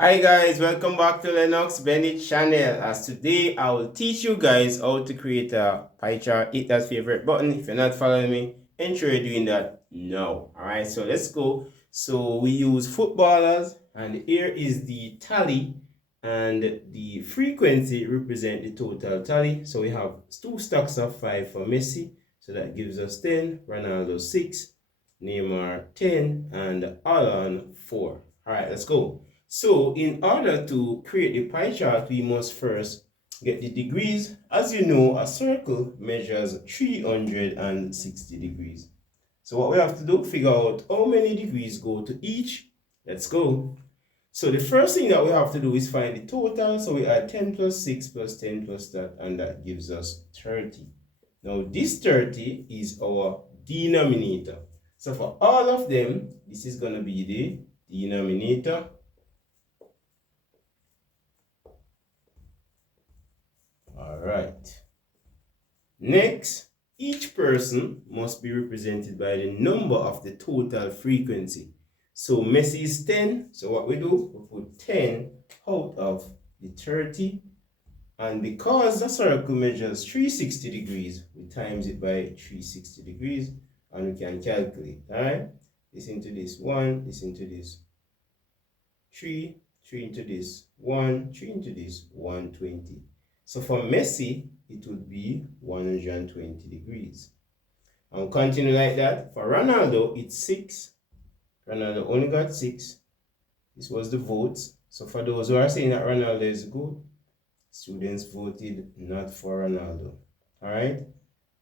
Hi guys, welcome back to Lennox Bennett channel. As today I will teach you guys how to create a pie chart. Hit that favorite button if you're not following me. Ensure you're doing that now. Alright, so let's go. So we use footballers, and here is the tally, and the frequency represent the total tally. So we have two stacks of 5 for Messi, so that gives us 10, Ronaldo 6, Neymar 10, and Alan 4. Alright, let's go. So in order to create the pie chart, we must first get the degrees. As you know, a circle measures 360 degrees. So what we have to do, figure out how many degrees go to each. Let's go. So the first thing that we have to do is find the total. So we add 10 plus 6 plus 10 plus that, and that gives us 30. Now this 30 is our denominator. So for all of them, this is going to be the denominator. All right. Next, each person must be represented by the number of the total frequency. So Messi is 10. So what we do, we put 10 out of the 30. And because the circle measures 360 degrees, we times it by 360 degrees, and we can calculate. All right. This into this 1, this into this 3, 3 into this 1, 3 into this 120. So for Messi, it would be 120 degrees. And continue like that. For Ronaldo, it's 6. Ronaldo only got 6. This was the votes. So for those who are saying that Ronaldo is good, students voted not for Ronaldo. Alright?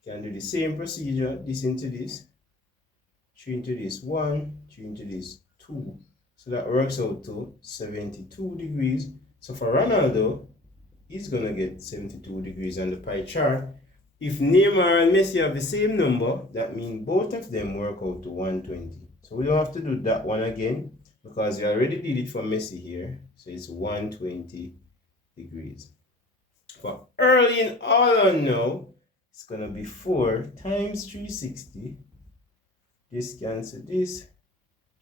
Can do the same procedure. This into this. 3 into this 1, 3 into this 2. So that works out to 72 degrees. So for Ronaldo, he's going to get 72 degrees on the pie chart. If Neymar and Messi have the same number, that means both of them work out to 120. So we don't have to do that one again, because we already did it for Messi here. So it's 120 degrees. For Erling Haaland now, it's going to be 4 times 360. This cancel this.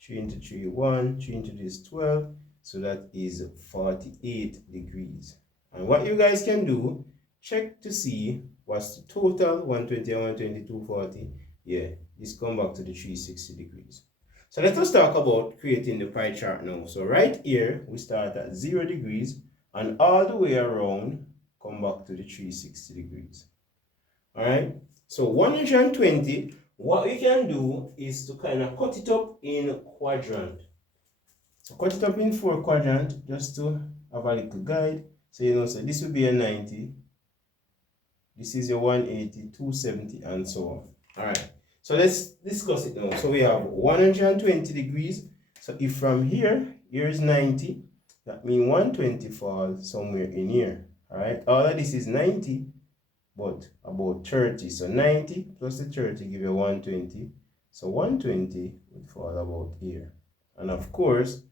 3 into 3, 1. 3 into this, 12. So that is 48 degrees. And what you guys can do, check to see what's the total, 120 and 120, 240. Yeah, this come back to the 360 degrees. So let us talk about creating the pie chart now. So right here, we start at 0 degrees, and all the way around, come back to the 360 degrees. All right, so 120, what we can do is to kind of cut it up in quadrant. So cut it up in 4 quadrants, just to have a little guide. So you know, so this will be a 90. This is your 180, 270, and so on. All right. So let's discuss it now. So we have 120 degrees. So if from here is 90, that means 120 falls somewhere in here. All right. All of this is 90, but about 30. So 90 plus the 30 give you 120. So 120 would fall about here. And of course,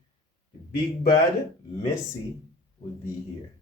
the big bad Messi would be here.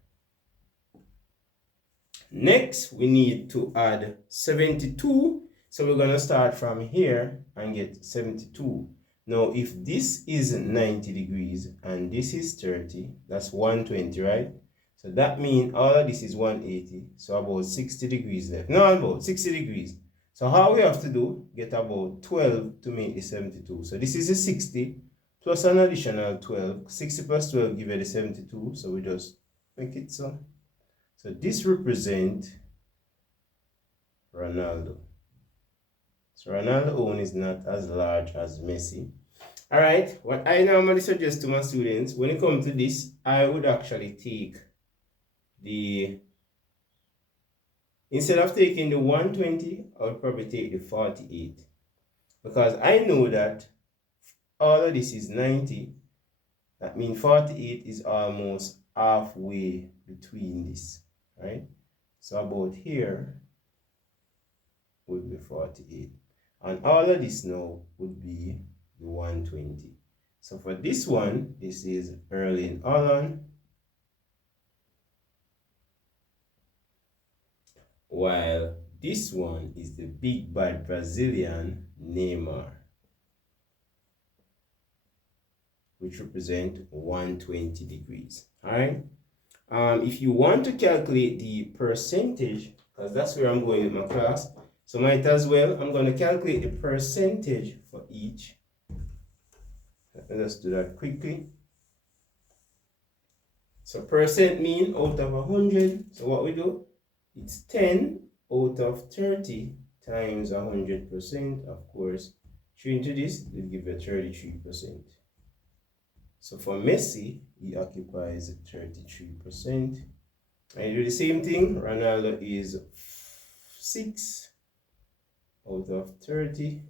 Next, we need to add 72. So we're going to start from here and get 72. Now, if this is 90 degrees and this is 30, that's 120, right? So that means all of this is 180. So about 60 degrees left. No, about 60 degrees. So how we have to do, get about 12 to make the 72. So this is a 60 plus an additional 12. 60 plus 12 give you the 72. So we just make it so. So this represents Ronaldo. So Ronaldo's own is not as large as Messi. All right, what I normally suggest to my students, when it comes to this, I would actually take instead of taking the 120, I would probably take the 48. Because I know that all of this is 90. That means 48 is almost halfway between this, right? So about here would be 48. And all of this now would be the 120. So for this one, this is Erling Haaland, while this one is the big bad Brazilian Neymar. which represent 120 degrees. All right. If you want to calculate the percentage, because that's where I'm going with my class, so might as well, I'm going to calculate the percentage for each. Let's do that quickly. So percent mean out of 100. So what we do, it's 10 out of 30 times 100%. Of course, 3 into this will give you 33%. So for Messi, he occupies 33%. And you do the same thing. Ronaldo is 6 out of 30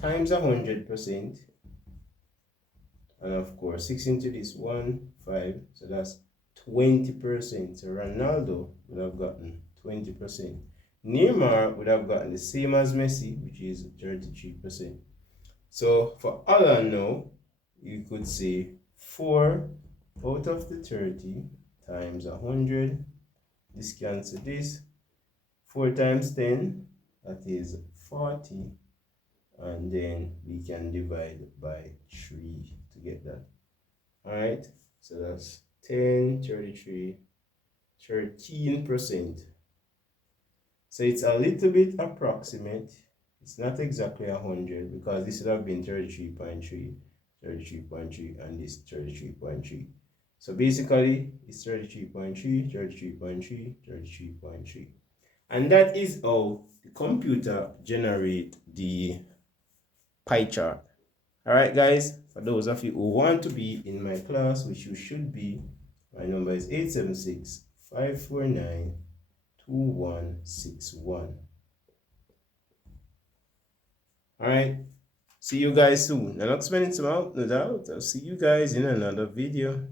times 100%. And of course, 6 into this 1, 5. So that's 20%. So Ronaldo would have gotten 20%. Neymar would have gotten the same as Messi, which is 33%. So for Alan now, you could say 4 out of the 30 times 100. This cancels this. 4 times 10, that is 40. And then we can divide by 3 to get that. Alright, so that's 10, 33, 13%. So it's a little bit approximate. It's not exactly 100 because this would have been 33.3, 33.3, and this 33.3. So basically, it's 33.3, 33.3, 33.3. And that is how the computer generate the pie chart. Alright guys, for those of you who want to be in my class, which you should be, my number is 876-549-2161. Alright, see you guys soon. I'm not spending some out, no doubt. I'll see you guys in another video.